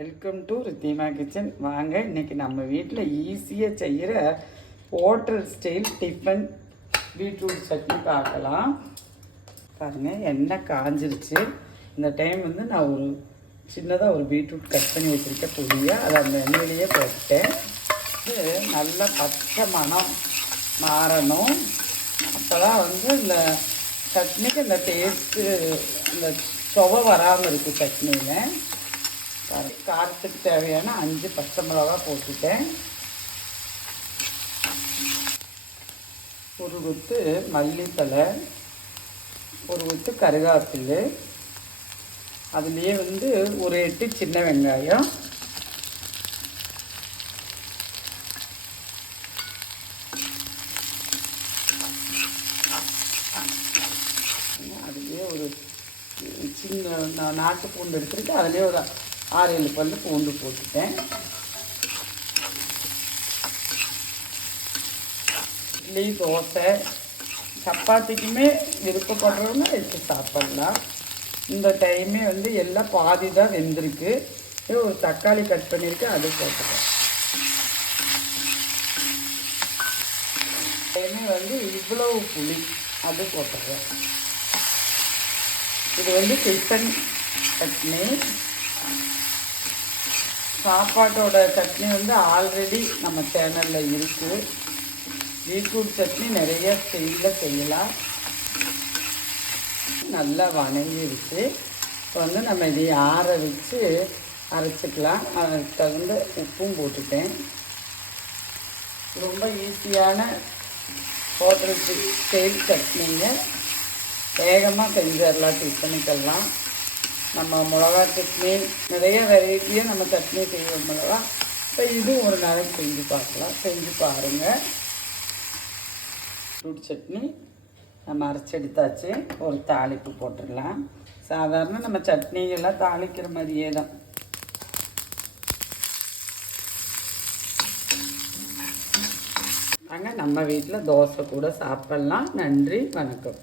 Welcome to Ridhima kitchen. வாங்க, இன்றைக்கி நம்ம வீட்டில் ஈஸியாக செய்கிற hotel style tiffin beetroot chutney பார்க்கலாம். பாருங்கள், எண்ணெய் காஞ்சிருச்சு. இந்த டைம் நான் ஒரு சின்னதாக ஒரு பீட்ரூட் கட் பண்ணி வச்சுருக்கேன் பொடியாக. அதை அந்த எண்ணெயிலேயே போட்டேன். இது நல்லா பச்சை மணம் மாறணும். அப்போ தான் இந்த சட்னிக்கு இந்த டேஸ்ட்டு, இந்த சுவை வராமல் இருக்குது சட்னியில். காரத்துக்கு தேவையான 5 பச்சை மிளகா போட்டுட்டேன். ஒரு கொத்து மல்லித்தலை, ஒரு கொத்து கருகாப்பில், அதுலேயே ஒரு 8 சின்ன வெங்காயம், அதுலேயே ஒரு சின்ன நாட்டு பூண்டு எடுத்துருக்கு. அதுலேயே ஒரு 6-7 பல்லு பூண்டு போட்டுட்டேன். இட்லி, தோசை, சப்பாத்திக்குமே விருப்பப்படுறவங்க வச்சு சாப்பிட்லாம். இந்த டைமே எல்லாம் பாதி தான் வெந்திருக்கு. ஒரு தக்காளி கட் பண்ணியிருக்கேன், அது போட்டுட்டேன். டைமே இவ்வளவு புளி அது போட்டுறேன். இது டிஃபன் சட்னி. சாப்பாட்டோட சட்னி ஆல்ரெடி நம்ம சேனலில் இருக்குது. பீட்ரூட் சட்னி நிறைய ஸ்டைலில் செய்யலாம். நல்லா வணங்கிடுச்சு. இப்போ நம்ம இதை ஆற வச்சு அரைச்சிக்கலாம். அதுக்கு தகுந்த உப்பும் போட்டுட்டேன். ரொம்ப ஈஸியான ஹோட்டல் ஸ்டைல் சட்னிங்க. வேகமாக செஞ்சிடலாம் டிஃபனுக்கெல்லாம். நம்ம மிளகா சட்னி நிறைய வெரைட்டியாக நம்ம சட்னி செய்வோம் மிளகா. இப்போ இது ஒரு நாளைக்கு செஞ்சு பார்க்கலாம். செஞ்சு பாருங்கள். பீட்ரூட் சட்னி நம்ம அரைச்செடுத்தாச்சு. ஒரு தாளிப்பு போட்டுடலாம். சாதாரண நம்ம சட்னியெல்லாம் தாளிக்கிற மாதிரியே தான். நம்ம வீட்டில் தோசை கூட சாப்பிட்லாம். நன்றி, வணக்கம்.